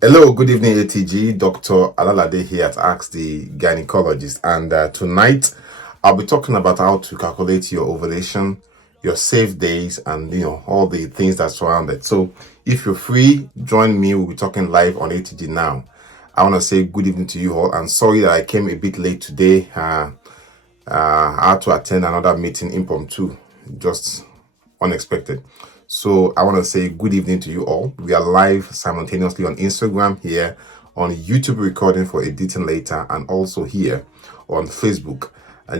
Hello, good evening, ATG. Dr. Alalade here at Ask the Gynecologist. And tonight, I'll be talking about how to calculate your ovulation, your safe days, and all the things that surround it. So, if you're free, join me. We'll be talking live on ATG now. I want to say good evening to you all. And sorry that I came a bit late today. I had to attend another meeting impromptu, just unexpected. So I want to say good evening to you all. We are live simultaneously on Instagram, here on YouTube recording for editing later, and also here on Facebook.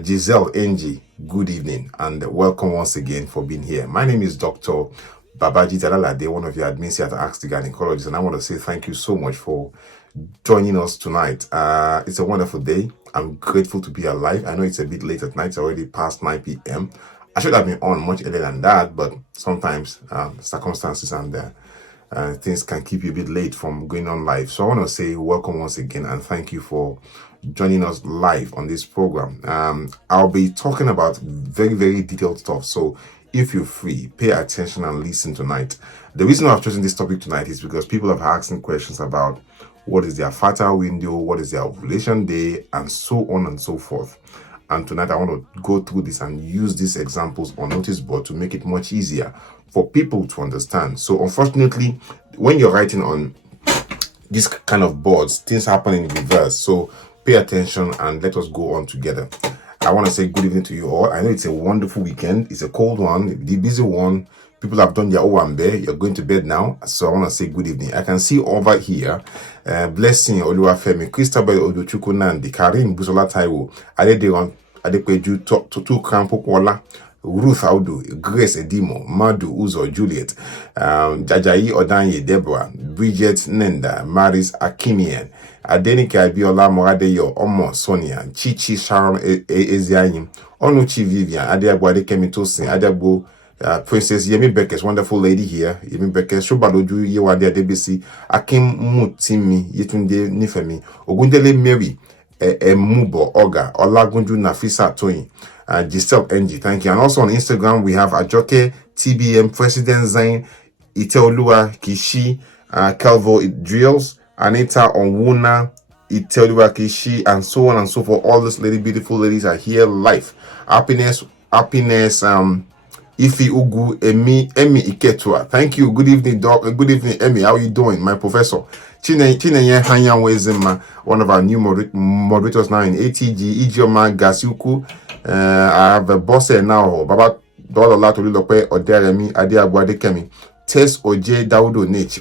Giselle Ng, good evening and welcome once again for being here. My name is Dr. Babajide Alalade, one of your admins here at AsktheGynaecologist, and I want to say thank you so much for joining us tonight. It's a wonderful day. I'm grateful to be alive. I know it's a bit late at night. It's already past 9 p.m. I should have been on much earlier than that, but sometimes circumstances and things can keep you a bit late from going on live. So I want to say welcome once again and thank you for joining us live on this program. I'll be talking about very, very detailed stuff. So if you're free, pay attention and listen tonight. The reason I've chosen this topic tonight is because people have asked me questions about what is their fertile window, what is their ovulation day, and so on and so forth. And tonight I want to go through this and use these examples on notice board to make it much easier for people to understand. So unfortunately, when you're writing on this kind of boards, things happen in reverse. So pay attention and let us go on together. I want to say good evening to you all. I know it's a wonderful weekend. It's a cold one, the busy one. People have done their Owambe. You're going to bed now. So I want to say good evening. I can see over here, Blessing Oluwafemi, Christabel Odochukwu Nandi, Karim Busola Taiwo, Adederon, Adekweju, Tutu Krampokwala, Ruth Audu, Grace Edimo, Madu Uzo, Juliet, Jajayi Odanye, Deborah, Bridget Nenda, Maris Akimian, Adenike Abiola Moradeyo, Omo Sonia, Chichi Sharon Ezianyim, Onuchi Vivian, Adeagbo Adekemi Tosin, Adeagbo Princess Yemi Beckers, wonderful lady here. Yemi Beckers, Shobaloju Yewade Adebisi, Akim Mutimi, Yetunde Nifemi, Ogundele Mary, Mubo Oga, Olagunju Nafisa Toyin, Giselle Ng, thank you. And also on Instagram, we have Ajoke, TBM, President Zain, Iteolua Kishi, Calvo Drills, Anita Onwuna, Iteolua Kishi, and so on and so forth. All these beautiful ladies are here live. Happiness, Ifi Ugu, Emi Iketua. Thank you. Good evening, Doc. Good evening, Emi. How are you doing, my professor? Chinenye Hanya Wezema, one of our new moderators now in ATG, Ijeoma Gasuku. I have a boss here now, Baba Dola Tolilope, Oderemi, Adeagbo Adekemi, Tess Oje Daudo Nech,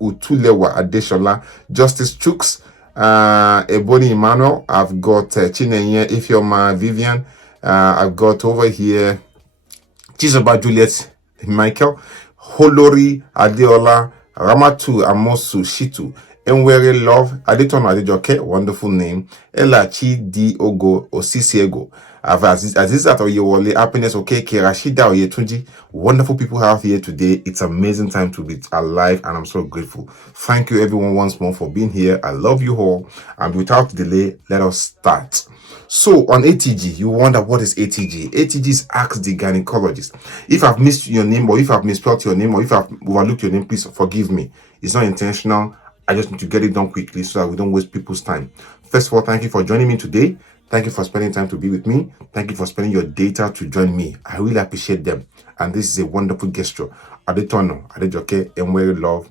Utulewa Adeshola, Justice Chooks, Ebony Emmanuel. I've got Chinenye Ifioma Vivian. I've got over here Chizoba Juliet Michael, Holori Adeola, Ramatu Amosu Shitu, Enwere Love, Adetono Adejoke, wonderful name, Elachi Di Ogo Osisiego, Azizat Oyewole, Happiness Okeke, Rashida Oyetunji. Wonderful people have here today. It's an amazing time to be alive and I'm so grateful. Thank you everyone once more for being here. I love you all, and without delay, let us start. So on ATG, you wonder what is ATG? ATG is Ask the Gynecologist. If I've missed your name, or if I've misspelled your name, or if I've overlooked your name, please forgive me. It's not intentional. I just need to get it done quickly so that we don't waste people's time. First of all, thank you for joining me today. Thank you for spending time to be with me. Thank you for spending your data to join me. I really appreciate them. And this is a wonderful gesture. Adetono, Adejoke, Enwere Love,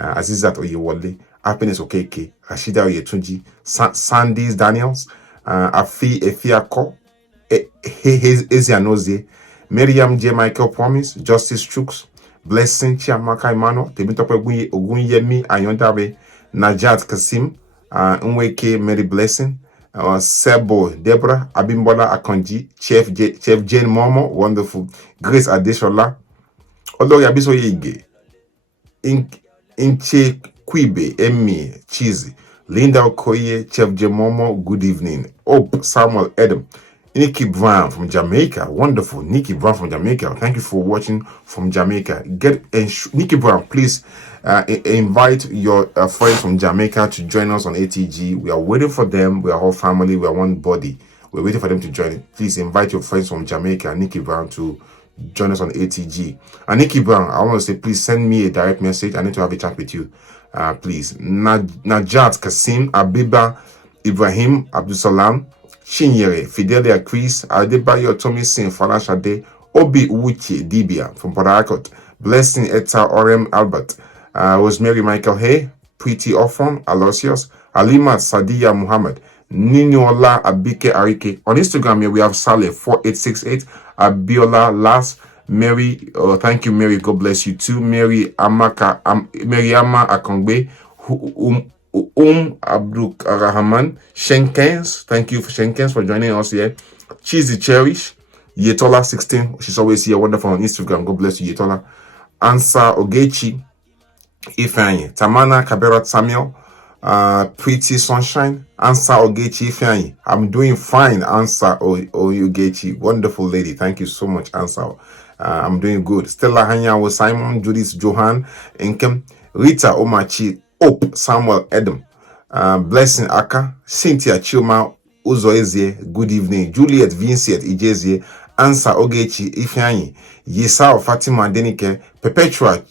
Azizat Oyewole, Happiness Okeke, Rashida Oyetunji, Sandys Daniels, Afi Efiako, Ezianoze, Miriam J. Michael Promise, Justice Chooks, Blessing Chiamaka Emmanuel, Temitope Ogunyemi Ayondabe, Najat Kasim, Nweke Mary Blessing, Sebo Deborah, Abimbola Akonji, Chef Jane Momo, wonderful, Grace Adeshola, Odoya Bisoyege, Inche Kwibe, Emmy Cheesy, Linda Okoye, Chef Jemomo, good evening. Hope Samuel Adam, Nikki Brown from Jamaica, wonderful. Nikki Brown from Jamaica, thank you for watching from Jamaica. Nikki Brown, please invite your friends from Jamaica to join us on ATG. We are waiting for them. We are all family. We are one body. We're waiting for them to join. Please invite your friends from Jamaica, Nikki Brown, to join us on ATG. Aniki Brown, I want to say, please send me a direct message. I need to have a chat with you. Please. Najat Kasim, Abiba Ibrahim, Abdul Salam, Chinyere, Fidelia Chris, Adebayo Tommy Sin, Falashade, Obi Uchi Dibia from Port Harcourt, Blessing Eta Orem Albert, Rosemary Michael Hay, Pretty Ofon, Alosios, Alimat Sadiya Muhammad, Niniola Abike Arike. On Instagram here we have Saleh 4868, Abiola Las, Mary, thank you Mary, God bless you too. Mary Amaka, Mary Ama Akongbe, Abdul Rahman, Shenkens, thank you for Shenkens for joining us here. Cheesy Cherish, Yetola 16, she's always here, wonderful on Instagram, God bless you Yetola. Ansa Ogechi, Ifeanyi, Tamana Kaberat Samuel, Pretty Sunshine, Ansa Ogechi Ifeanyi. I'm doing fine, Ansa Ogechi, wonderful lady, thank you so much Ansa. I'm doing good. Stella Hanyawo, Simon, Judith Johan, Inkem, Rita Omachi, Hope, Samuel Edom, Blessing Aka, Cynthia Chuma, Uzoezie, good evening, Juliet Vincent Ijezie, Ansa Ogechi Ifeanyi, Yesao Fatima Denike, Perpetua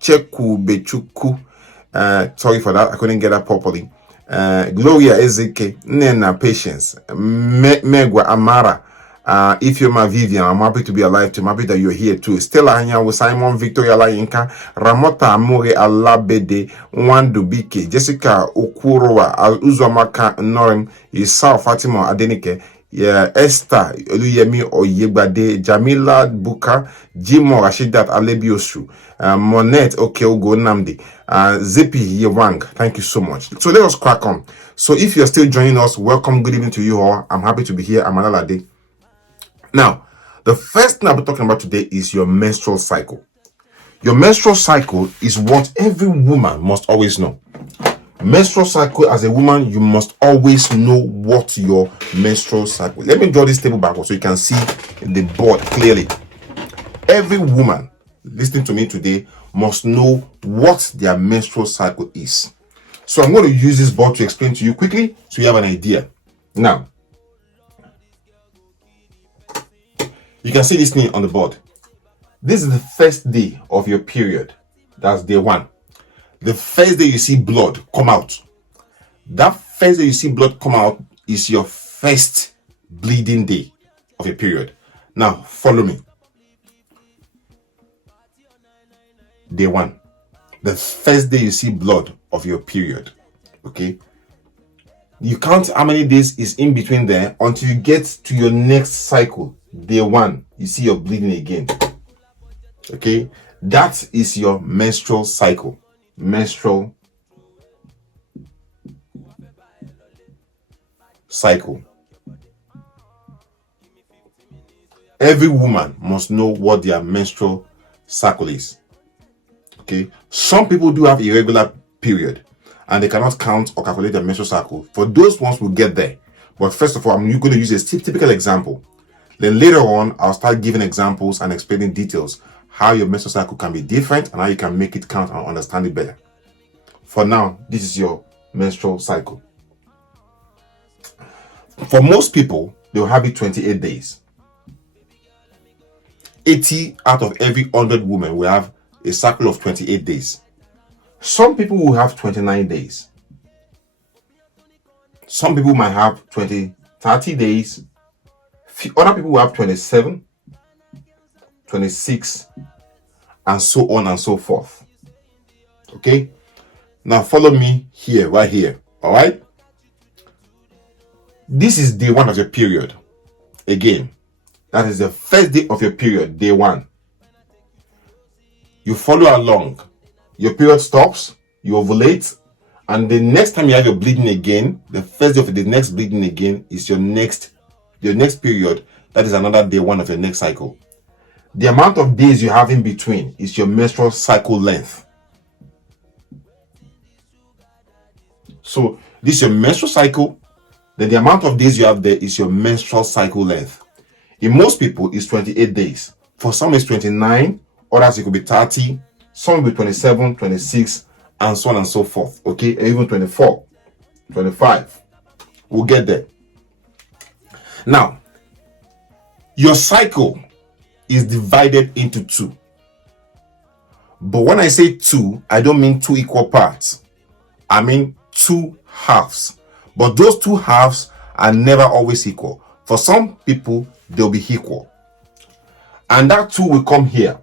Cheku Bechuku, sorry for that, I couldn't get that properly. Gloria Ezeke, Nena Patience, Megwa Amara, Ifeoma Vivian, I'm happy to be alive too. I'm happy that you're here too. Stella Hanya with Simon Victoria Layinka, Ramota Amore Alabede, Wandu Bike, Jessica Okurowa, Uzwamaka Norem, Isao Fatima Adenike, Esther Oluyemi Oyegbade, Jamila Buka, Jimo Rashidat Alebiosu, Monette Okeogo Namdi, Zippy Yewang. Thank you so much. So let us crack on. So if you're still joining us, welcome, good evening to you all. I'm happy to be here. I'm Alalade. Now, the first thing I'll be talking about today is your menstrual cycle. Your menstrual cycle is what every woman must always know. Menstrual cycle, as a woman, you must always know what your menstrual cycle. Let me draw this table backwards so you can see the board clearly. Every woman listening to me today must know what their menstrual cycle is. So I'm going to use this board to explain to you quickly so you have an idea. Now, you can see this thing on the board. This is the first day of your period. That's day one. The first day you see blood come out. That first day you see blood come out is your first bleeding day of your period. Now, follow me. Day one. The first day you see blood of your period. Okay? You count how many days is in between there until you get to your next cycle. Day one, you see you're bleeding again. Okay, that is your menstrual cycle. Menstrual cycle. Every woman must know what their menstrual cycle is. Okay, some people do have irregular period and they cannot count or calculate their menstrual cycle. For those ones, we'll get there. But first of all, I'm going to use a typical example. Then later on, I'll start giving examples and explaining details, how your menstrual cycle can be different and how you can make it count and understand it better. For now, this is your menstrual cycle. For most people, they'll have it 28 days. 80 out of every 100 women will have a cycle of 28 days. Some people will have 29 days. Some people might have 30 days. Other people will have 27, 26, and so on and so forth. Okay? Now follow me here, right here. All right? This is day one of your period. Again, that is the first day of your period, day one. You follow along. Your period stops, you ovulate, and the next time you have your bleeding again, the first day of the next bleeding again is your next period. That is another day one of your next cycle. The amount of days you have in between is your menstrual cycle length. So this is your menstrual cycle. Then the amount of days you have there is your menstrual cycle length. In most people, it's 28 days. For some, it's 29. Others, it could be 30. Some will be 27, 26, and so on and so forth. Okay, and even 24, 25. We'll get there. Now, your cycle is divided into two. But when I say two, I don't mean two equal parts. I mean two halves. But those two halves are never always equal. For some people, they'll be equal. And that two will come here.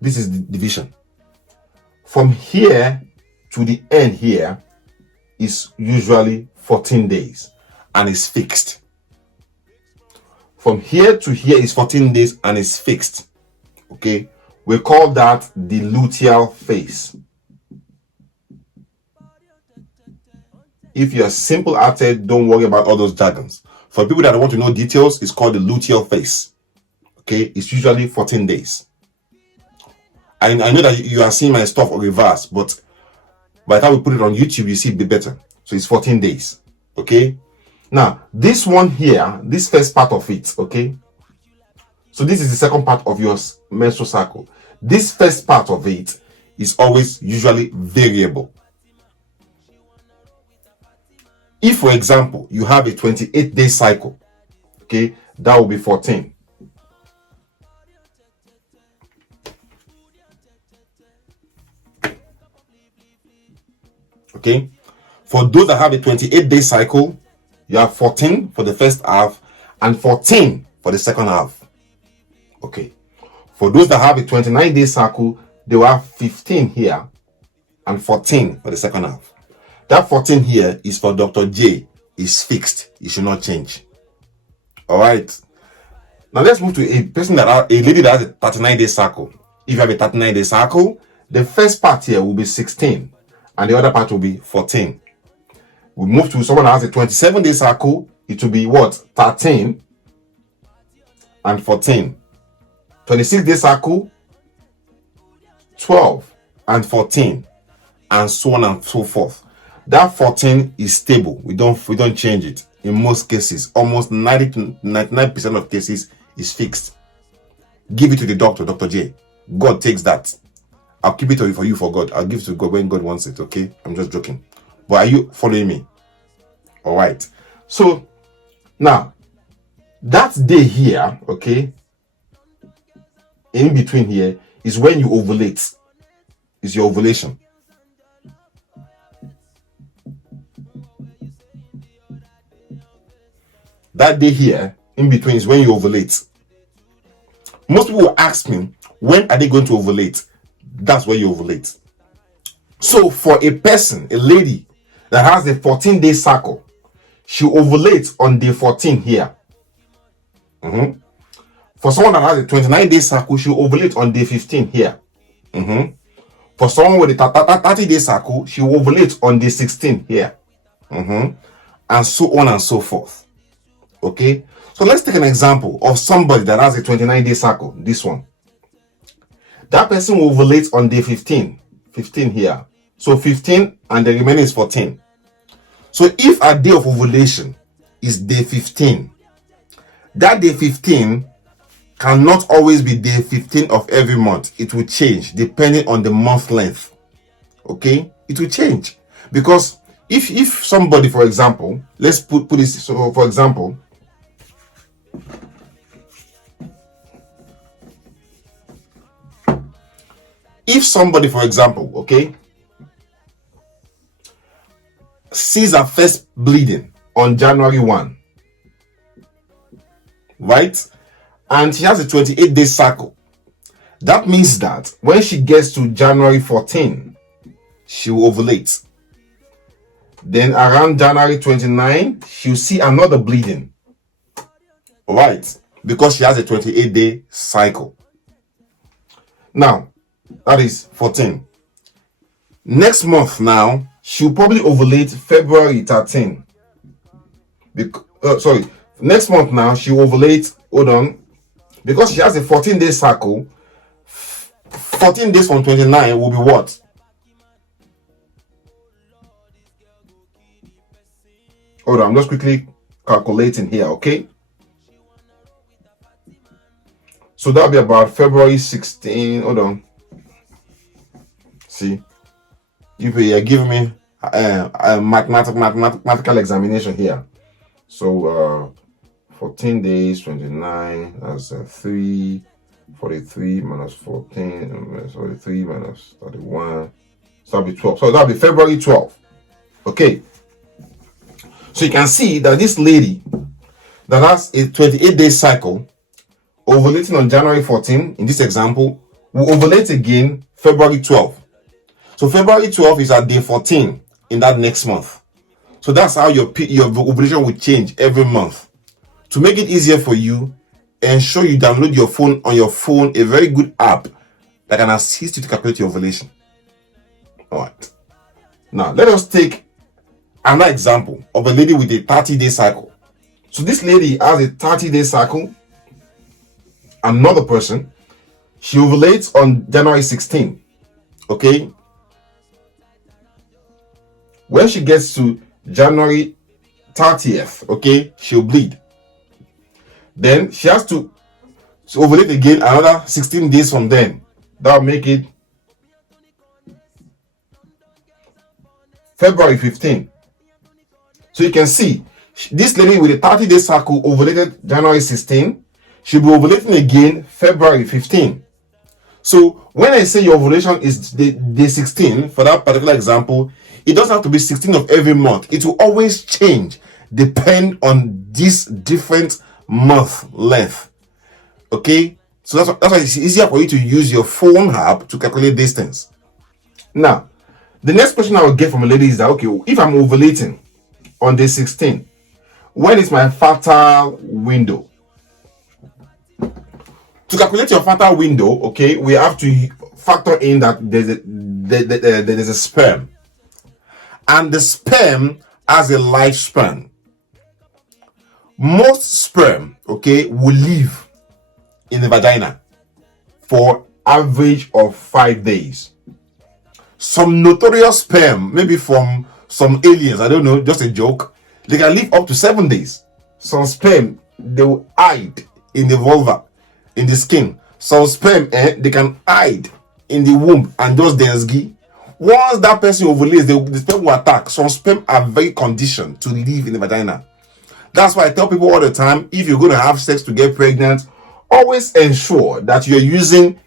This is the division. From here to the end here is usually 14 days and is fixed. From here to here is 14 days and is fixed. Okay, we call that the luteal phase. If you are simple-hearted, don't worry about all those jargons. For people that want to know details, it's called the luteal phase. Okay, it's usually 14 days. I know that you are seeing my stuff reverse, but by the time we put it on YouTube, you see it better. So it's 14 days. Okay. Now, this one here, this first part of it, okay. So this is the second part of your menstrual cycle. This first part of it is always usually variable. If, for example, you have a 28-day cycle, okay, that will be 14. Okay, for those that have a 28-day cycle, you have 14 for the first half and 14 for the second half. Okay, for those that have a 29-day cycle, they will have 15 here and 14 for the second half. That 14 here is for Dr. J, is fixed. It should not change. All right. Now let's move to a person a lady that has a 39-day cycle. If you have a 39-day cycle, the first part here will be 16 and the other part will be 14. We move to someone that has a 27-day cycle, it will be what? 13 and 14. 26-day cycle, 12 and 14, and so on and so forth. That 14 is stable. We don't change it. In most cases, almost 90 to 99% of cases is fixed. Give it to the doctor, Dr. J. God takes that. I'll keep it for you for God. I'll give it to God when God wants it, okay? I'm just joking. But are you following me? All right. So, now, that day here, okay, in between here, is when you ovulate. Is your ovulation. That day here, in between, is when you ovulate. Most people will ask me, when are they going to ovulate? That's when you ovulate. So for a person, a lady that has a 14-day cycle, she ovulates on day 14 here. For someone that has a 29-day cycle, she ovulates on day 15 here. For someone with a 30-day cycle, she ovulates on day 16 here. And so on and so forth. Okay, so let's take an example of somebody that has a 29-day cycle. This one. That person will ovulate on day 15 here. So 15 and the remaining is 14. So if a day of ovulation is day 15, that day 15 cannot always be day 15 of every month. It will change depending on the month length. Okay, it will change because if somebody, for example, let's put this. So for example, if somebody, for example, okay, sees her first bleeding on January 1, right? And she has a 28-day cycle. That means that when she gets to January 14, she will ovulate. Then around January 29, she'll see another bleeding. Right? Because she has a 28-day cycle. Now, that is 14. Next month now, she'll probably ovulate February 13. Next month now, she'll ovulate, hold on, because she has a 14-day cycle, 14 days from 29 will be what? Hold on, I'm just quickly calculating here, okay? So that'll be about February 16. Hold on. See, you're giving me a mathematical examination here. So 14 days, 29, that's 3, 43 minus 14, 43 minus 31, so that'll be 12. So that'll be February 12. Okay. So you can see that this lady that has a 28-day cycle, ovulating on January 14, in this example, will ovulate again February 12. So February 12 is at day 14 in that next month. So that's how your ovulation will change every month. To make it easier for you, ensure you download your phone on your phone a very good app that can assist you to calculate your ovulation. All right. Now let us take another example of a lady with a 30-day cycle. So this lady has a 30-day cycle. Another person, she ovulates on January 16. Okay. When she gets to January 30th, okay, she'll bleed. Then she has to ovulate again another 16 days from then. That'll make it February 15. So you can see this lady with a 30-day cycle ovulated January 16. She'll be ovulating again February 15. So when I say your ovulation is day 16, for that particular example, it doesn't have to be 16 of every month. It will always change, depend on this different month length. Okay, so that's why it's easier for you to use your phone app to calculate distance. Now, the next question I will get from a lady is that, okay, if I'm ovulating on day 16, when is my fertile window? To calculate your fertile window, okay, we have to factor in that there's a sperm, and the sperm has a lifespan. Most sperm, okay, will live in the vagina for average of 5 days. Some notorious sperm, maybe from some aliens, I don't know, just a joke, they can live up to 7 days. Some sperm, they will hide in the vulva, in the skin. Some sperm, they can hide in the womb and just densgy. Once that person ovulates, the sperm will attack. Some sperm are very conditioned to live in the vagina. That's why I tell people all the time, if you're going to have sex to get pregnant, always ensure that you're using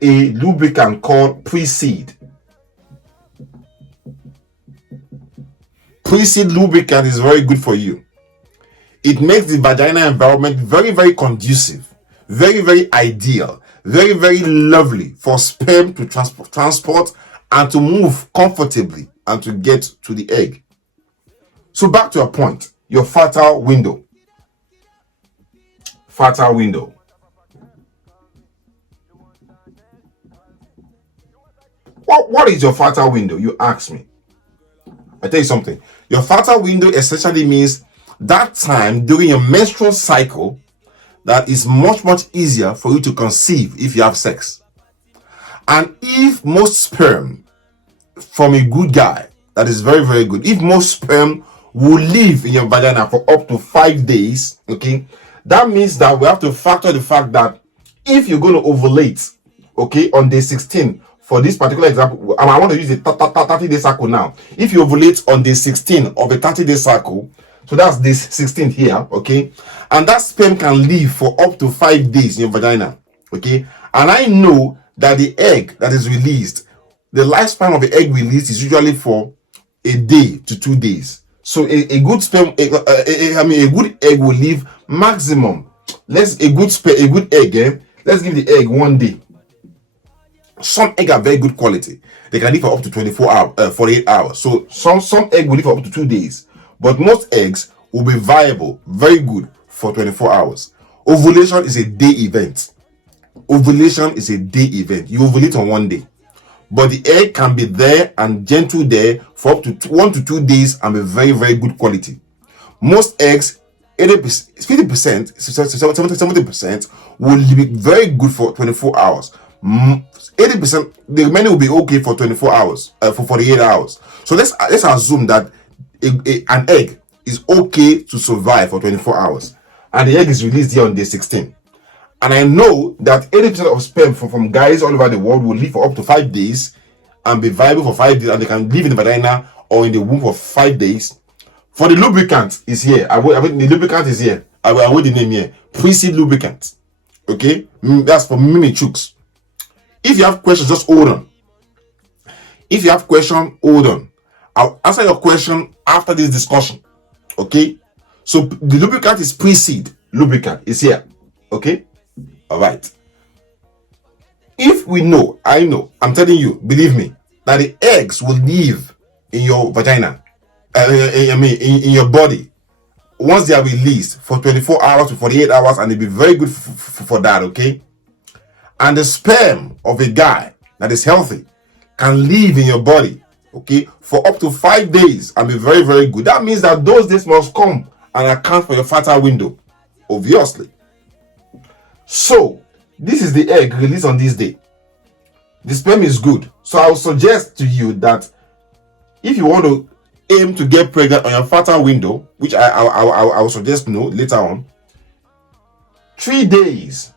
a lubricant called pre-seed. Pre-seed lubricant is very good for you. It makes the vaginal environment very, very conducive, very, very ideal, very, very lovely for sperm to transport and to move comfortably and to get to the egg. So back to your point, your fertile window. Fertile window. What is your fertile window? You ask me. I tell you something. Your fertile window essentially means that time during your menstrual cycle that is much, much easier for you to conceive if you have sex. And if most sperm from a good guy, that is very, very good, if most sperm will live in your vagina for up to 5 days, okay, that means that we have to factor the fact that if you're going to ovulate, okay, on day 16, for this particular example, I want to use the 30-day cycle now. If you ovulate on day 16 of a 30-day cycle, so that's day 16 here, okay, and that sperm can live for up to 5 days in your vagina, okay, and I know that the egg that is released, the lifespan of the egg released is usually for a day to 2 days. So a good sperm, a good egg will live maximum. Let's give the egg 1 day. Some eggs are very good quality. They can live for up to 24 hours, 48 hours. So some egg will live for up to 2 days. But most eggs will be viable, very good for 24 hours. Ovulation is a day event. Ovulation is a day event. You ovulate on 1 day. But the egg can be there and gentle there for up to 1 to 2 days and be very, very good quality. Most eggs, 80%, 50%, 70% will be very good for 24 hours. 80%, the remaining will be okay for 24 hours, for 48 hours. So let's assume that an egg is okay to survive for 24 hours. And the egg is released here on day 16. And I know that 80% of sperm from guys all over the world will live for up to 5 days and be viable for 5 days, and they can live in the vagina or in the womb for 5 days. For the lubricant is here. The lubricant is here. I will avoid the name here. Pre-seed lubricant. Okay, that's for mini chooks. If you have questions, just hold on. If you have question, hold on. I'll answer your question after this discussion. Okay, so the lubricant is pre-seed lubricant. It's here. Okay, all right. If we know, I know, I'm telling you, believe me, that the eggs will live in your vagina, in your body, once they are released for 24 hours to 48 hours, and they'll be very good for that. Okay, and the sperm of a guy that is healthy can live in your body, okay, for up to 5 days and be very, very good. That means that those days must come and account for your fertile window, obviously. So this is the egg released on this day. The sperm is good. So I will suggest to you that if you want to aim to get pregnant on your fertile window, which I will suggest no later on, 3 days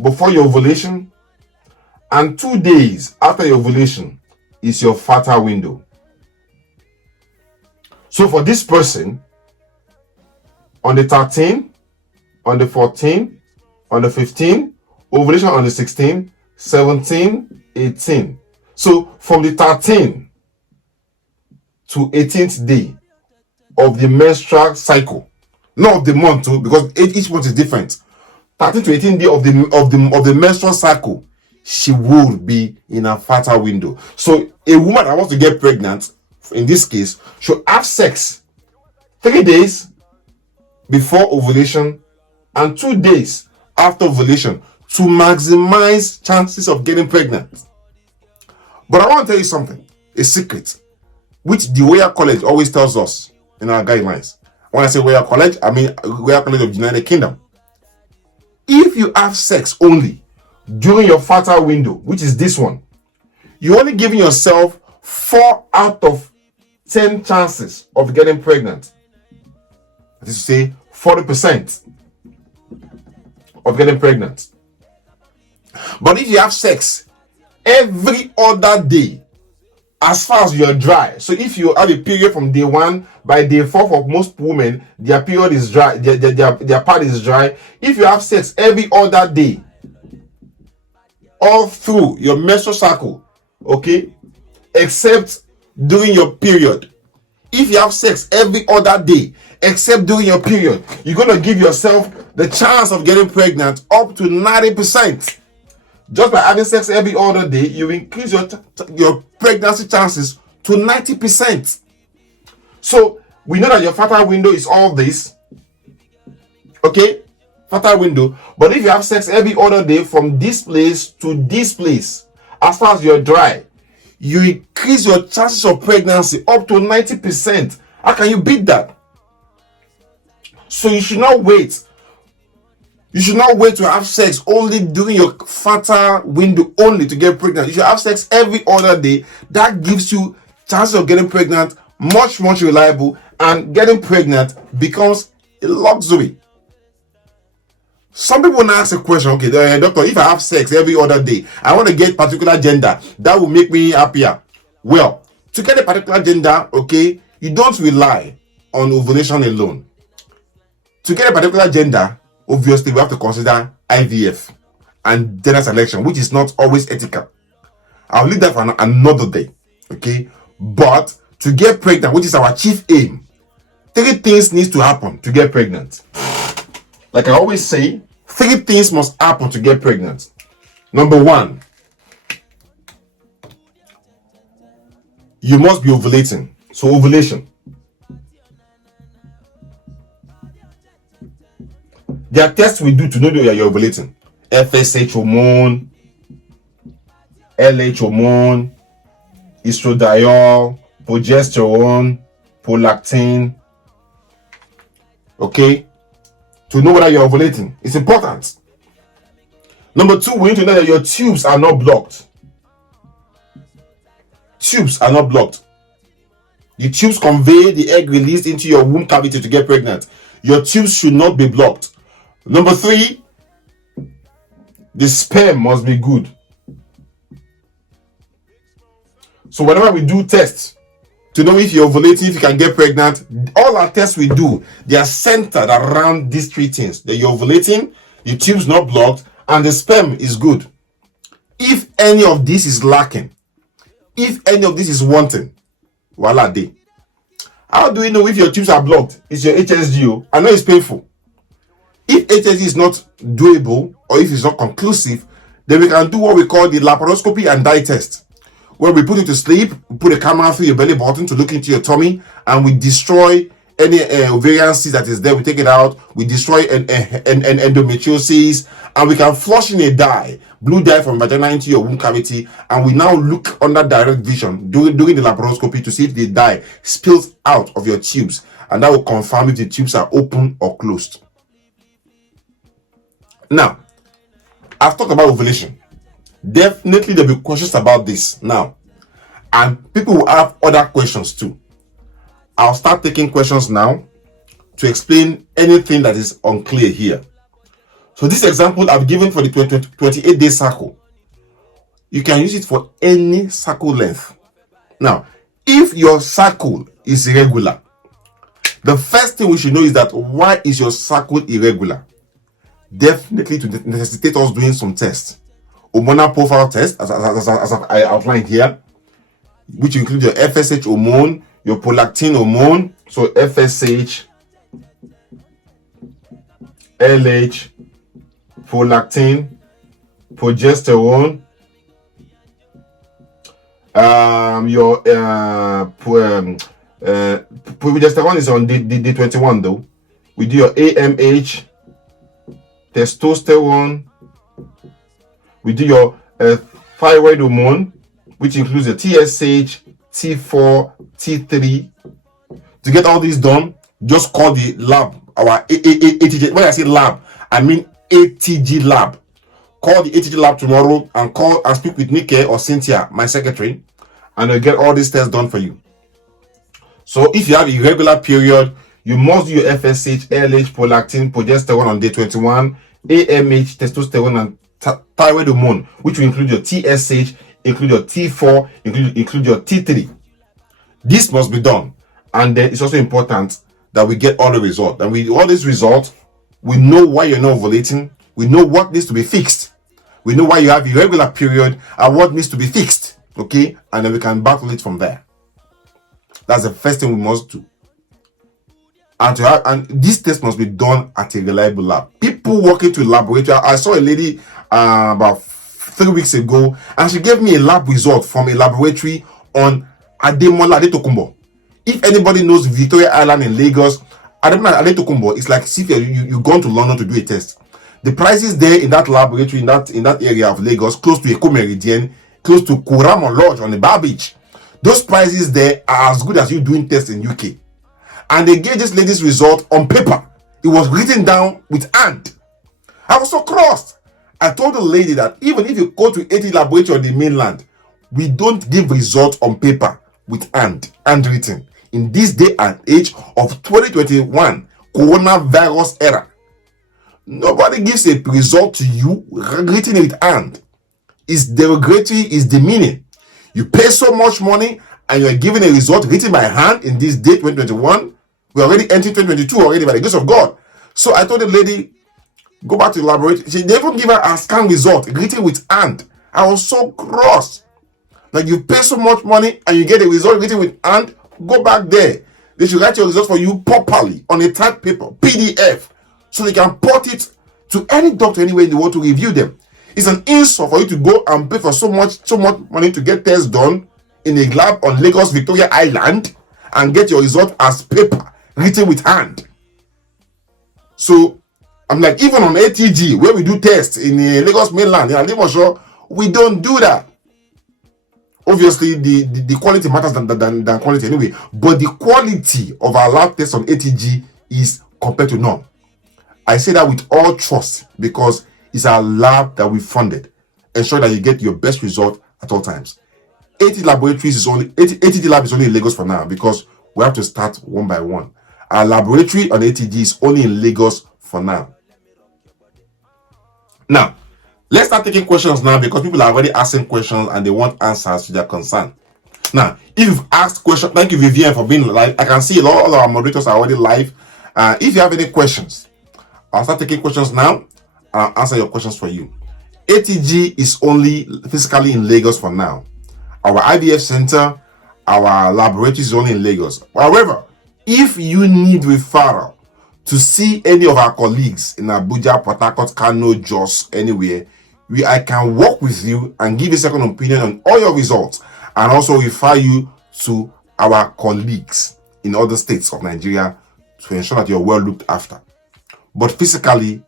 before your ovulation and 2 days after your ovulation is your fertile window. So for this person, on the 13th, on the 14th, on the 15th, ovulation on the 16th, 17th, 18th. So from the 13th to 18th day of the menstrual cycle, not of the month too, because each month is different. 13 to 18 day of the menstrual cycle, she will be in a fertile window. So a woman that wants to get pregnant, in this case, should have sex 3 days before ovulation and 2 days after ovulation to maximize chances of getting pregnant. But I want to tell you something, a secret, which the Royal College always tells us in our guidelines. When I say Royal College, I mean Royal College of the United Kingdom. If you have sex only during your fertile window, which is this one, you're only giving yourself 4 out of 10 chances of getting pregnant. That is to say, 40% of getting pregnant. But if you have sex every other day, as far as you're dry, so if you have a period from day 1, by day 4 for most women, their period is dry, their pad is dry. If you have sex every other day, all through your menstrual cycle, okay, except during your period, if you have sex every other day except during your period, you're going to give yourself the chance of getting pregnant up to 90%. Just by having sex every other day, you increase your pregnancy chances to 90%. So we know that your fertile window is all this, okay, fertile window. But if you have sex every other day from this place to this place, as far as you're dry, you increase your chances of pregnancy up to 90%. How can you beat that? So you should not wait. You should not wait to have sex only during your fertile window only to get pregnant. You should have sex every other day. That gives you chances of getting pregnant much, much reliable, and getting pregnant becomes a luxury. Some people now ask a question, okay, doctor, if I have sex every other day, I want to get particular gender, that will make me happier. Well, to get a particular gender, okay, you don't rely on ovulation alone. To get a particular gender, obviously, we have to consider IVF and gender selection, which is not always ethical. I'll leave that for another day, okay? But to get pregnant, which is our chief aim, 3 things need to happen to get pregnant. Like I always say, 3 things must happen to get pregnant. Number 1, you must be ovulating. So ovulation. There are tests we do to know that you're ovulating. FSH hormone, LH hormone, estradiol, progesterone, prolactin. Okay? To know whether you're ovulating. It's important. Number 2, we need to know that your tubes are not blocked. Tubes are not blocked. The tubes convey the egg released into your womb cavity to get pregnant. Your tubes should not be blocked. Number 3, the sperm must be good. So whenever we do tests, to know if you're ovulating, if you can get pregnant. All our tests we do, they are centered around these three things: that you're ovulating, your tube's not blocked, and the sperm is good. If any of this is lacking, if any of this is wanting, voila day. How do we know if your tubes are blocked? It's your HSG. I know it's painful. If HSG is not doable, or if it's not conclusive, then we can do what we call the laparoscopy and dye test, where we put you to sleep, we put a camera through your belly button to look into your tummy, and we destroy any ovarian cyst that is there. We take it out, we destroy an endometriosis, and we can flush in a dye, blue dye from vagina into your womb cavity, and we now look under direct vision during the laparoscopy to see if the dye spills out of your tubes, and that will confirm if the tubes are open or closed. Now, I've talked about ovulation. Definitely there'll be questions about this now, and people will have other questions too. I'll start taking questions now to explain anything that is unclear here. So this example I've given for the 28-day cycle, you can use it for any cycle length. Now, if your cycle is irregular, the first thing we should know is that why is your cycle irregular? Definitely to necessitate us doing some tests. Hormonal profile test, as I outlined here, which includes your FSH hormone, your prolactin hormone, so FSH, LH, prolactin, progesterone, your progesterone is on day 21 though. We do your AMH, testosterone, we do your thyroid hormone, which includes the TSH, T4, T3. To get all this done, just call the lab, our ATG. When I say lab, I mean ATG lab. Call the ATG lab tomorrow and call and speak with Nike or Cynthia, my secretary, and they'll get all these tests done for you. So if you have irregular period, you must do your FSH, LH, prolactin, progesterone on day 21, AMH, testosterone, and thyroid hormone, which will include your TSH, include your T4, include your T3. This must be done. And then it's also important that we get all the results. And with all these results, we know why you're not ovulating. We know what needs to be fixed. We know why you have irregular period and what needs to be fixed. Okay? And then we can battle it from there. That's the first thing we must do. And this test must be done at a reliable lab. People walking to a laboratory. I saw a lady about 3 weeks ago, and she gave me a lab result from a laboratory on Ademola Tokumbo. If anybody knows Victoria Island in Lagos, Ademola Tokumbo is like if you've gone to London to do a test. The prices there in that laboratory in that area of Lagos, close to Eko Meridian, close to Kuramo Lodge on the Bar Beach, those prices there are as good as you doing tests in UK. And they gave this lady's result on paper. It was written down with hand. I was so crossed. I told the lady that even if you go to 80 laboratory on the mainland, we don't give results on paper with handwritten. In this day and age of 2021 coronavirus era, nobody gives a result to you written with hand. It's derogatory, it's demeaning. You pay so much money and you're given a result written by hand in this day 2021. We're already entering 2022 already by the grace of God. So I told the lady, go back to the laboratory. She didn't even give her a scan result written with hand. I was so cross. Like, you pay so much money and you get a result written with hand, go back there. They should write your results for you properly on a typed paper, PDF, so they can port it to any doctor anywhere in the world to review them. It's an insult for you to go and pay for so much money to get tests done in a lab on Lagos Victoria Island and get your result as paper written with hand. So I'm like, even on ATG, where we do tests in the Lagos mainland, in Alimosho, we don't do that. Obviously, the quality matters than quality anyway, but the quality of our lab tests on ATG is compared to none. I say that with all trust because it's our lab that we funded. Ensure that you get your best result at all times. ATG lab is only in Lagos for now because we have to start one by one. Our laboratory on ATG is only in Lagos for now. Now, let's start taking questions now because people are already asking questions and they want answers to their concern. Now, if you've asked questions, thank you, Vivian, for being live. I can see a lot of our moderators are already live. If you have any questions, I'll start taking questions now. I'll answer your questions for you. ATG is only physically in Lagos for now. Our IVF center, our laboratory is only in Lagos. However, if you need referral to see any of our colleagues in Abuja, Port Harcourt, Kano, Jos, anywhere, I can work with you and give you a second opinion on all your results, and also refer you to our colleagues in other states of Nigeria to ensure that you're well looked after. But physically,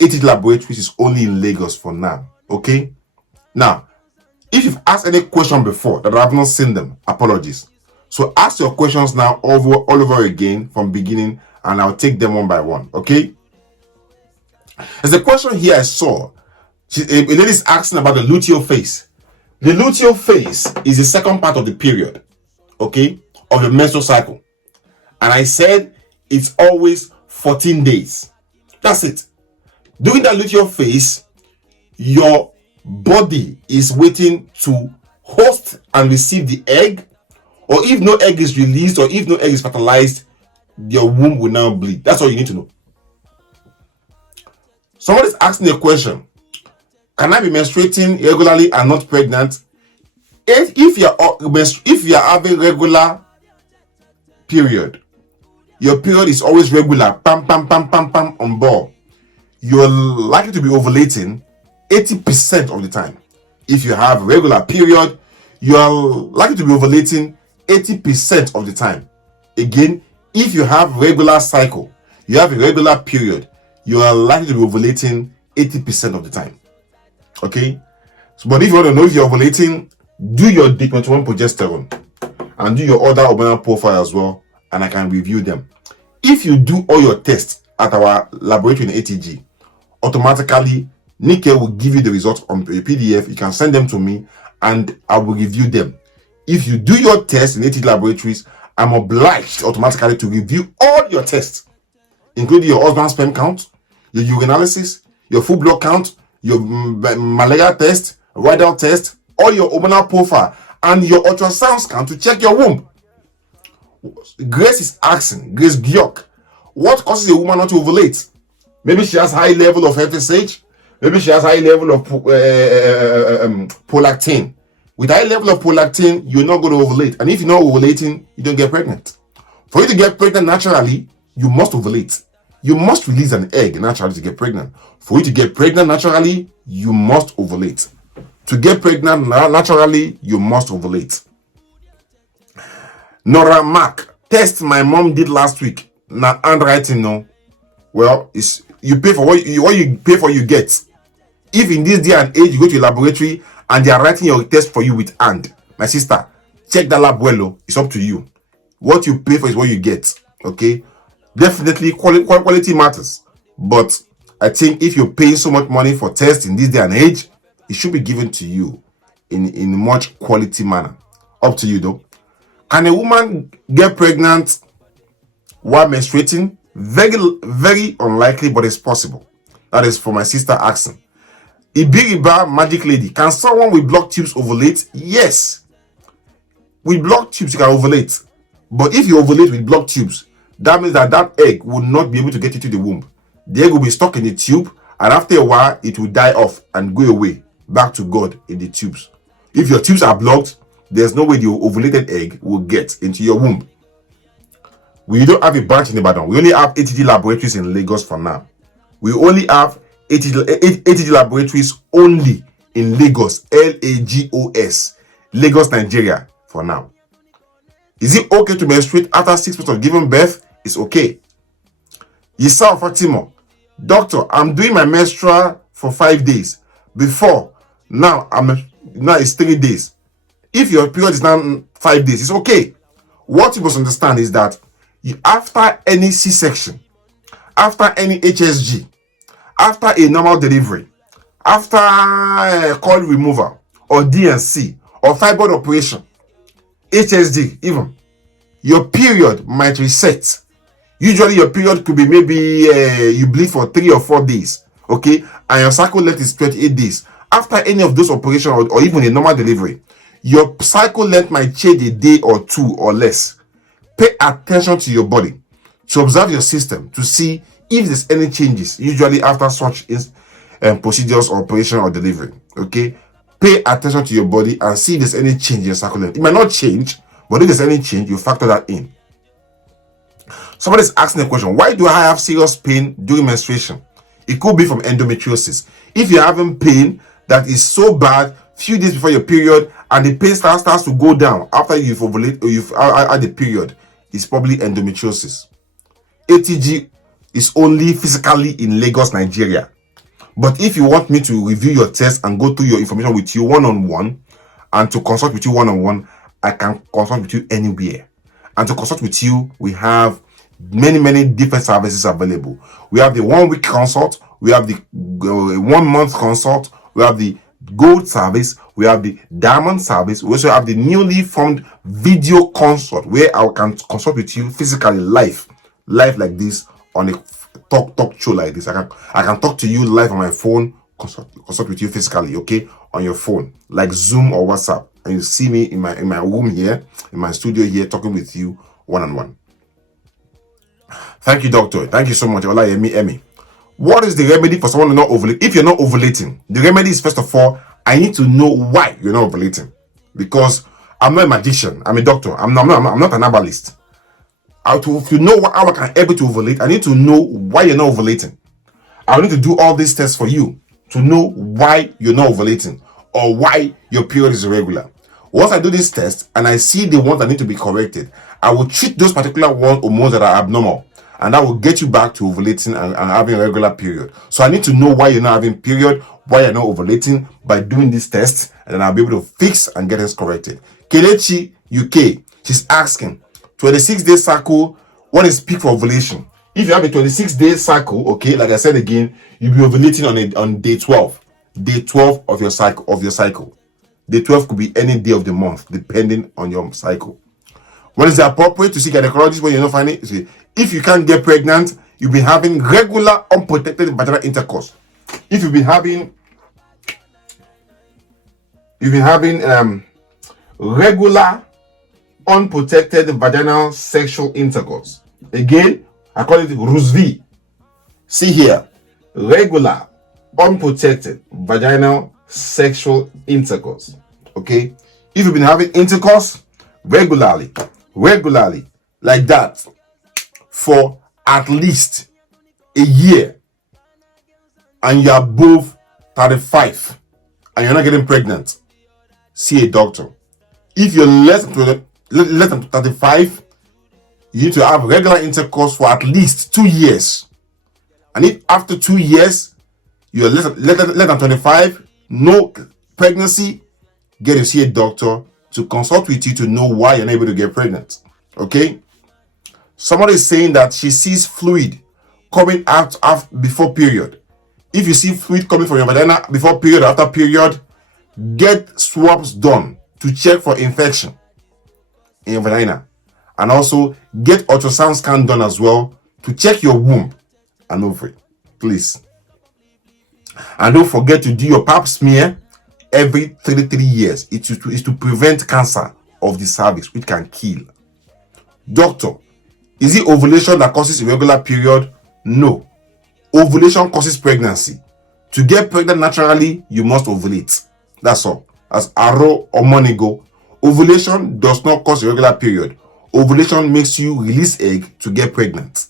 ATG Laboratories is only in Lagos for now. Okay? Now, if you've asked any question before that I have not seen them, apologies. So ask your questions now all over again from beginning, and I'll take them one by one. Okay? There's a question here I saw. A lady is asking about the luteal phase. The luteal phase is the second part of the period, okay, of the menstrual cycle. And I said it's always 14 days. That's it. During that luteal phase, your body is waiting to host and receive the egg, or if no egg is released, or if no egg is fertilized, your womb will now bleed. That's all you need to know. Somebody's asking a question. Can I be menstruating regularly and not pregnant? If you are having regular period, your period is always regular, pam pam pam pam pam on board, you're likely to be ovulating 80% of the time. If you have regular period, you are likely to be ovulating 80% of the time. Again, if you have regular cycle, you have a regular period, you are likely to be ovulating 80% of the time. Okay? So, but if you want to know if you're ovulating, do your D21 progesterone and do your other hormonal profile as well, and I can review them. If you do all your tests at our laboratory in ATG, automatically Nike will give you the results on a PDF. You can send them to me and I will review them. If you do your tests in ATG laboratories, I'm obliged automatically to review all your tests, including your husband's sperm count, your urinalysis, your full blood count, your malaria test, Widal test, all your hormonal profile, and your ultrasound scan to check your womb. Grace is asking, Grace Giok, what causes a woman not to ovulate? Maybe she has high level of FSH. Maybe she has high level of prolactin. With high level of prolactin, you're not going to ovulate. And if you're not ovulating, you don't get pregnant. For you to get pregnant naturally, you must ovulate. You must release an egg naturally to get pregnant. For you to get pregnant naturally, you must ovulate. To get pregnant naturally, you must ovulate. Nora Mark, test my mom did last week. Now handwriting, no. Well, it's you pay for what you pay for, you get. If in this day and age you go to a laboratory and they are writing your test for you with hand, my sister, check that lab well. It's up to you. What you pay for is what you get. Okay. Definitely quality matters, but I think if you're paying so much money for tests in this day and age, it should be given to you in much quality manner. Up to you though. Can a woman get pregnant while menstruating? Very, very unlikely, but it's possible. That is for my sister asking. Ibiriba Magic Lady, can someone with blocked tubes ovulate? Yes. With blocked tubes you can ovulate, but if you ovulate with blocked tubes, that means that egg will not be able to get into the womb. The egg will be stuck in the tube, and after a while, it will die off and go away back to God in the tubes. If your tubes are blocked, there's no way the ovulated egg will get into your womb. We don't have a branch in Ibadan. We only have ATG laboratories in Lagos for now. We only have ATG laboratories only in Lagos, Lagos, Lagos, Nigeria for now. Is it okay to menstruate after 6 months of giving birth? It's okay. Yisao Fatima, doctor, I'm doing my menstrual for 5 days. Before, now it's 3 days. If your period is now 5 days, it's okay. What you must understand is that after any C-section, after any HSG, after a normal delivery, after cord removal, or DNC, or fibroid operation, HSD even, your period might reset. Usually your period could be maybe you bleed for 3 or 4 days, okay, and your cycle length is 28 days. After any of those operations or even a normal delivery, Your cycle length might change a day or two or less. Pay attention to your body, to observe your system, to see if there's any changes, usually after such procedures, operation, or delivery. Okay, pay attention to your body and see if there's any change in your cycle length. It might not change, but if there's any change, you factor that in. Somebody's asking the question, why do I have serious pain during menstruation? It could be from endometriosis. If you're having pain that is so bad few days before your period and the pain starts to go down after you've ovulated or you've had the period, it's probably endometriosis. ATG is only physically in Lagos, Nigeria. But if you want me to review your test and go through your information with you one-on-one and to consult with you one-on-one, I can consult with you anywhere. And to consult with you, we have many different services available. We have the 1 week consult, we have the 1 month consult, we have the gold service, we have the diamond service, we also have the newly formed video consult where I can consult with you physically live like this on a talk show like this. I can talk to you live on my phone, consult with you physically, okay, on your phone, like Zoom or WhatsApp, and you see me in my room here, in my studio here, talking with you one-on-one. Thank you, doctor. Thank you so much. Emmy. What is the remedy for someone not ovulating? If you're not ovulating, the remedy is, first of all, I need to know why you're not ovulating. Because I'm not a magician. I'm a doctor. I'm not an herbalist. To know how I can able to ovulate, I need to know why you're not ovulating. I need to do all these tests for you to know why you're not ovulating or why your period is irregular. Once I do this test and I see the ones that need to be corrected, I will treat those particular hormones that are abnormal, and that will get you back to ovulating and having a regular period. So I need to know why you're not having period, why you're not ovulating by doing this test, and then I'll be able to fix and get this corrected. Kelechi UK, she's asking, 26-day cycle, what is peak for ovulation? If you have a 26-day cycle, okay, like I said again, you'll be ovulating on day 12. Day 12 of your cycle. Day 12 could be any day of the month, depending on your cycle. When is it appropriate to see gynecologist when you're not finding? If you can't get pregnant, you've been having regular unprotected vaginal intercourse. If you've been having regular unprotected vaginal sexual intercourse. Again, I call it RUSV. See here, regular unprotected vaginal sexual intercourse. Okay, if you've been having intercourse regularly like that for at least a year and you're above 35 and you're not getting pregnant, see a doctor. If you're less than 35, you need to have regular intercourse for at least 2 years. And if after 2 years you're less than 25, no pregnancy, get to see a doctor to consult with you to know why you're not able to get pregnant. Okay? Somebody is saying that she sees fluid coming out before period. If you see fluid coming from your vagina before period or after period, get swabs done to check for infection in your vagina. And also get ultrasound scan done as well to check your womb and ovary, please. And don't forget to do your pap smear every 33 years. It is to prevent cancer of the cervix, which can kill. Doctor, is it ovulation that causes irregular period? No. Ovulation causes pregnancy. To get pregnant naturally, you must ovulate. That's all. As Aro or Monego, ovulation does not cause irregular period. Ovulation makes you release egg to get pregnant.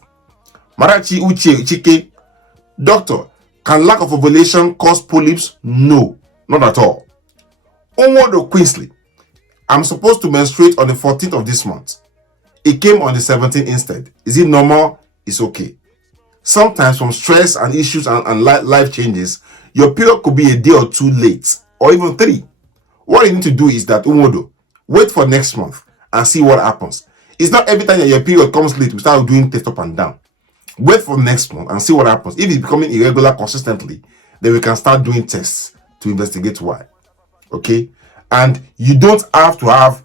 Marachi Uche Chike, doctor, can lack of ovulation cause polyps? No, not at all. Onwodo Queensley, I'm supposed to menstruate on the 14th of this month. It came on the 17th instead. Is it normal? It's okay. Sometimes from stress and issues and life changes, your period could be a day or two late, or even 3. What you need to do is that, Onwodo, wait for next month and see what happens. It's not every time that your period comes late, we start doing test up and down. Wait for next month and see what happens. If it's becoming irregular consistently, then we can start doing tests to investigate why. Okay? And you don't have to have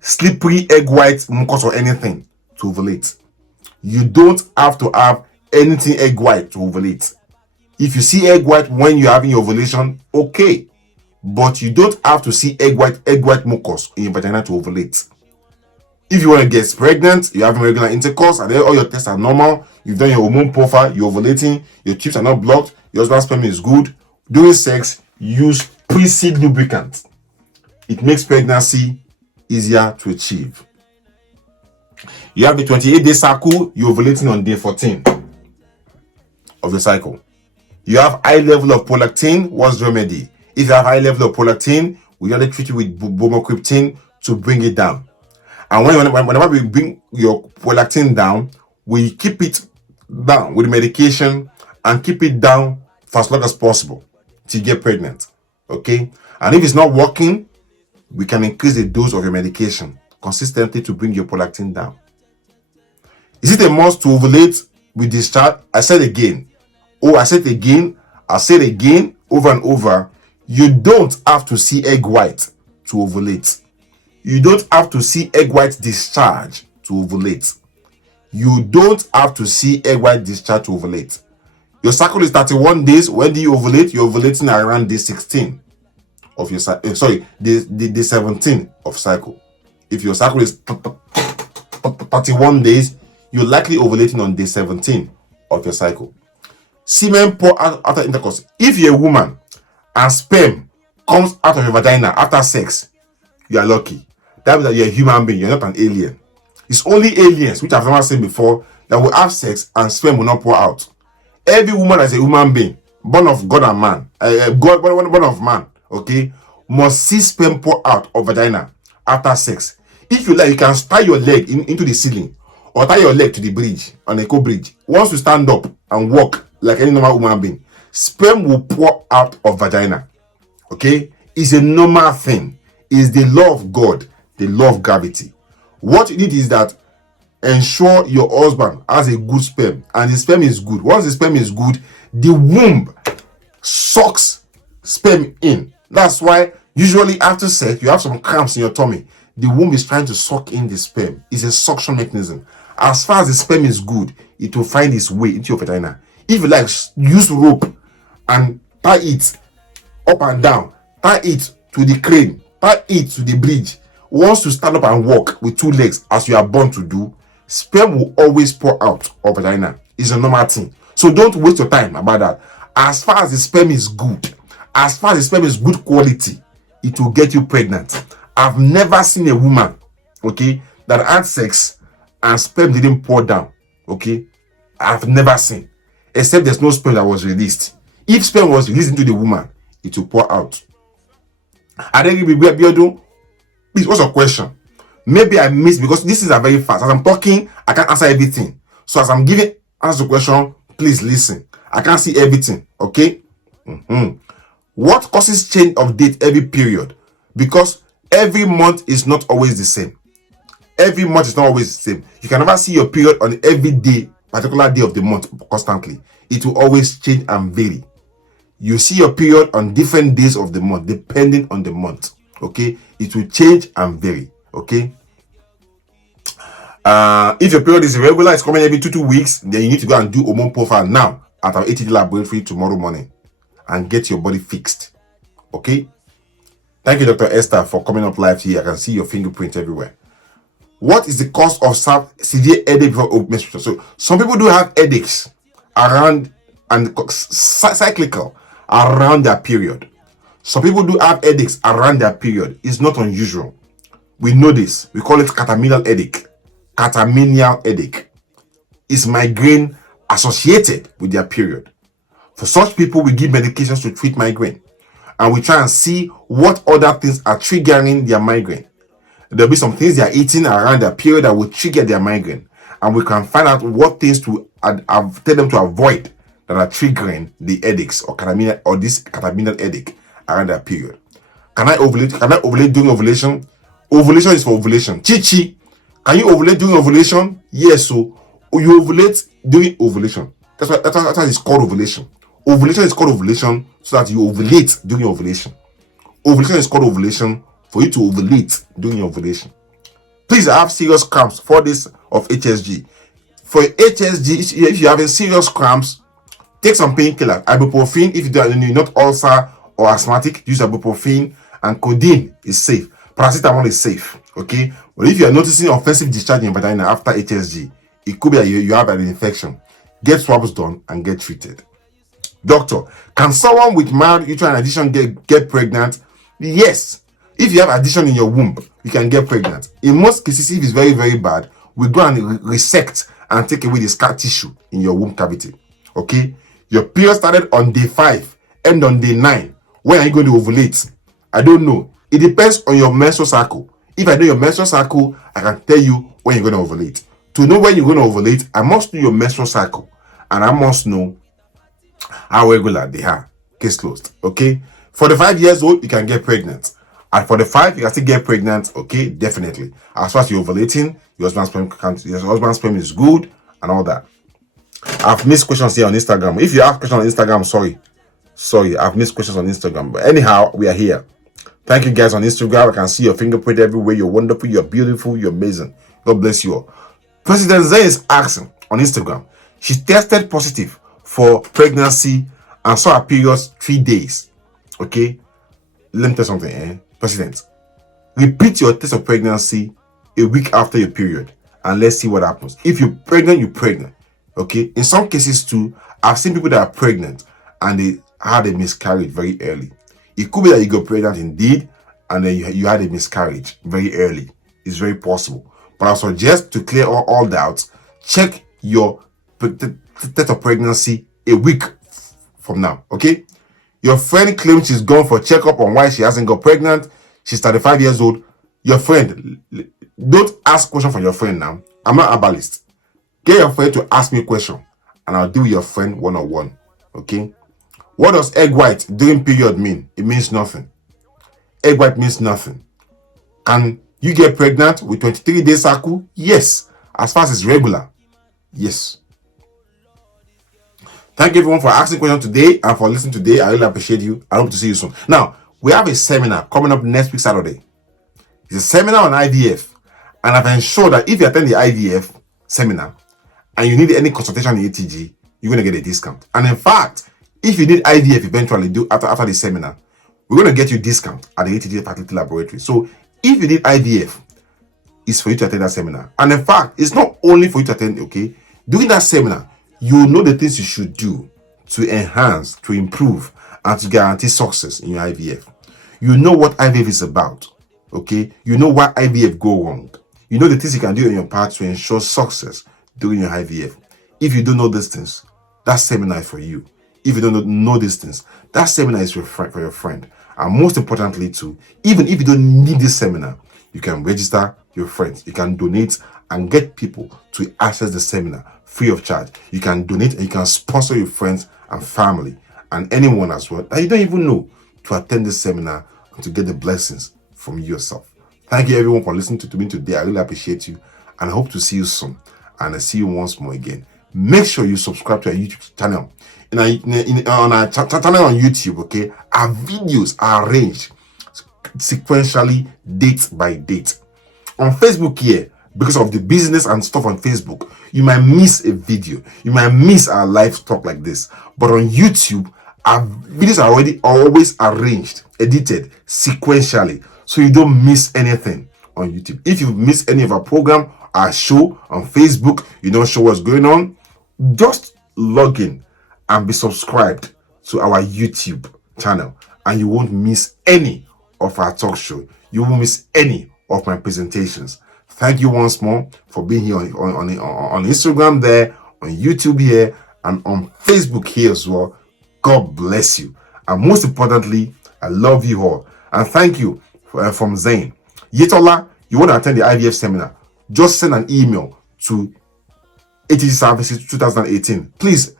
slippery egg white mucus or anything to ovulate. You don't have to have anything egg white to ovulate. If you see egg white when you're having your ovulation, okay. but you don't have to see egg white mucus in your vagina to ovulate. If you want to get pregnant, you have regular intercourse, and then all your tests are normal, you've done your hormone profile, you're ovulating, your tubes are not blocked, your husband's sperm is good, during sex, use pre-seed lubricant. It makes pregnancy easier to achieve. You have the 28-day cycle, you're ovulating on day 14 of the cycle. You have high level of prolactin. What's the remedy? If you have high level of prolactin, we gotta treat you with bromocriptine to bring it down. And whenever we bring your prolactin down, we keep it down with medication and keep it down for as long as possible to get pregnant. Okay? And if it's not working, we can increase the dose of your medication consistently to bring your prolactin down. Is it a must to ovulate with discharge? I said again. I said it again. I said it again over and over. You don't have to see egg white to ovulate. You don't have to see egg white discharge to ovulate. You don't have to see egg white discharge to ovulate. Your cycle is 31 days. When do you ovulate? You're ovulating around day 16 of your cycle. Day 17 of cycle. If your cycle is 31 days, you're likely ovulating on day 17 of your cycle. Semen pour out after intercourse. If you're a woman and sperm comes out of your vagina after sex, you are lucky. That means that you're a human being, you're not an alien. It's only aliens, which I've never seen before, that will have sex and sperm will not pour out. Every woman as a human being, born of God and man, born of man, okay, must see sperm pour out of vagina after sex. If you like, you can tie your leg into the ceiling or tie your leg to the bridge, on a co-bridge. Once you stand up and walk like any normal human being, sperm will pour out of vagina. Okay? It's a normal thing. It's the law of God, the law of gravity. What you need is that ensure your husband has a good sperm, and the sperm is good. Once the sperm is good, the womb sucks sperm in. That's why usually after sex, you have some cramps in your tummy. The womb is trying to suck in the sperm. It's a suction mechanism. As far as the sperm is good, it will find its way into your vagina. If you like, use rope and tie it up and down. Tie it to the crane. Tie it to the bridge. Once you stand up and walk with two legs, as you are born to do, sperm will always pour out of vagina. It's a normal thing. So don't waste your time about that. As far as the sperm is good, as far as the sperm is good quality, it will get you pregnant. I've never seen a woman, okay, that had sex and sperm didn't pour down, okay? I've never seen, except there's no sperm that was released. If sperm was released into the woman, it will pour out. Abeokuta, please, what's your question? Maybe I missed, because this is a very fast. As I'm talking, I can't answer everything. So as I'm giving answer the question, please listen. I can't see everything, okay? What causes change of date every period? Because every month is not always the same. Every month is not always the same. You can never see your period on every day, particular day of the month constantly. It will always change and vary. You see your period on different days of the month, depending on the month. Okay? It will change and vary. Okay? If your period is irregular, it's coming every 2 weeks, then you need to go and do hormone profile now at our ATG laboratory tomorrow morning and get your body fixed. Okay? Thank you, Dr. Esther, for coming up live here. I can see your fingerprint everywhere. What is the cause of severe headache before menstruation? So some people do have headaches around and cyclical around their period. Some people do have headaches around their period. It's not unusual. We know this. We call it catamenial headache. Catamenial headache is migraine associated with their period. For such people, we give medications to treat migraine, and we try and see what other things are triggering their migraine. There'll be some things they are eating around their period that will trigger their migraine, and we can find out what things to tell them to avoid that are triggering the headaches or catamenial or this catamenial headache around their period. Can I ovulate? Can I ovulate during ovulation? Ovulation is for ovulation. Chichi, can you ovulate during ovulation? Yes. So you ovulate during ovulation. That's why it's called ovulation. Ovulation is called ovulation so that you ovulate during ovulation. Ovulation is called ovulation for you to ovulate during your ovulation. Please, I have serious cramps 4 days of HSG. For HSG, if you're having serious cramps, take some painkillers. Ibuprofen if you're not ulcer or asthmatic, use ibuprofen, and codeine is safe. Paracetamol is safe, okay? But if you are noticing offensive discharge in your vagina after HSG, it could be that you have an infection. Get swabs done and get treated. Doctor, can someone with mild uterine adhesion get pregnant? Yes. If you have adhesion in your womb, you can get pregnant. In most cases, if it's very, very bad, we go and resect and take away the scar tissue in your womb cavity. Okay? Your period started on day 5, end on day 9. When are you going to ovulate? I don't know. It depends on your menstrual cycle. If I know your menstrual cycle, I can tell you when you're going to ovulate. To know when you're going to ovulate, I must know your menstrual cycle. And I must know how regular they are. Case closed. Okay? 45 years old, you can get pregnant. At 45, you can still get pregnant. Okay? Definitely. As far as you're ovulating, your husband's sperm is good and all that. I've missed questions here on Instagram. If you ask questions on Instagram, sorry, I've missed questions on Instagram. But anyhow, we are here. Thank you guys on Instagram. I can see your fingerprint everywhere. You're wonderful, you're beautiful, you're amazing. God bless you all. President Zay is asking on Instagram. She tested positive for pregnancy and saw her periods 3 days. Okay? Let me tell you something, President. Repeat your test of pregnancy a week after your period and let's see what happens. If you're pregnant, you're pregnant. Okay? In some cases too, I've seen people that are pregnant and they had a miscarriage very early. It could be that you got pregnant indeed and then you had a miscarriage very early. It's very possible. But I suggest to clear all doubts, check your test of pregnancy a week from now. Okay? Your friend claims she's gone for a checkup on why she hasn't got pregnant. She's 35 years old. Your friend, don't ask questions from your friend now. I'm not a herbalist. Get your friend to ask me a question and I'll deal with your friend one-on-one. Okay? What does egg white during period mean? It means nothing. Egg white means nothing. Can you get pregnant with 23-day cycle? Yes. As far as it's regular. Yes. Thank you everyone for asking questions today and for listening today. I really appreciate you. I hope to see you soon. Now, we have a seminar coming up next week, Saturday. It's a seminar on IVF. And I've ensured that if you attend the IVF seminar and you need any consultation in ATG, you're going to get a discount. And in fact, if you need IVF eventually after the seminar, we're going to get you a discount at the ATG Fertility Laboratories. So if you need IVF, it's for you to attend that seminar. And in fact, it's not only for you to attend, okay? During that seminar, you know the things you should do to enhance, to improve, and to guarantee success in your IVF. You know what IVF is about, okay? You know why IVF go wrong. You know the things you can do in your part to ensure success during your IVF. If you don't know these things, that seminar is for you. If you don't know these things, that seminar is for your friend. And most importantly too, even if you don't need this seminar, you can register your friends. You can donate and get people to access the seminar free of charge. You can donate and you can sponsor your friends and family and anyone as well that you don't even know to attend this seminar and to get the blessings from yourself. Thank you everyone for listening to me today. I really appreciate you and I hope to see you soon. And I see you once more again. Make sure you subscribe to our YouTube channel. On our channel on YouTube, okay, our videos are arranged sequentially, date by date. On Facebook here, because of the business and stuff on Facebook, you might miss a video. You might miss our live talk like this. But on YouTube, our videos are always arranged, edited sequentially, so you don't miss anything on YouTube. If you miss any of our program, our show on Facebook, you don't show what's going on, just log in and be subscribed to our YouTube channel and you won't miss any of our talk show. You won't miss any of my presentations. Thank you once more for being here on Instagram there, on YouTube here, and on Facebook here as well. God bless you. And most importantly, I love you all. And thank you from Zain. Yetola, you want to attend the IVF seminar, just send an email to ATG Services 2018. Please,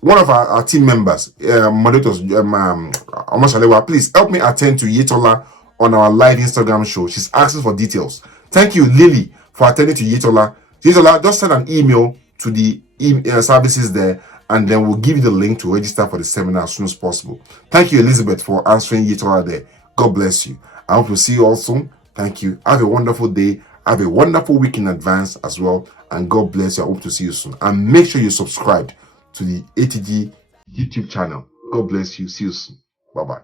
one of our team members, moderators, please help me attend to Yetola on our live Instagram show. She's asking for details. Thank you, Lily, for attending to Yetola. Yetola, just send an email to the services there, and then we'll give you the link to register for the seminar as soon as possible. Thank you, Elizabeth, for answering Yetola there. God bless you. I hope to see you all soon. Thank you. Have a wonderful day. Have a wonderful week in advance as well. And God bless you. I hope to see you soon. And make sure you subscribe to the ATG YouTube channel. God bless you. See you soon. Bye-bye.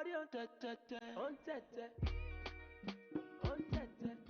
body on tete, on tete, on tete.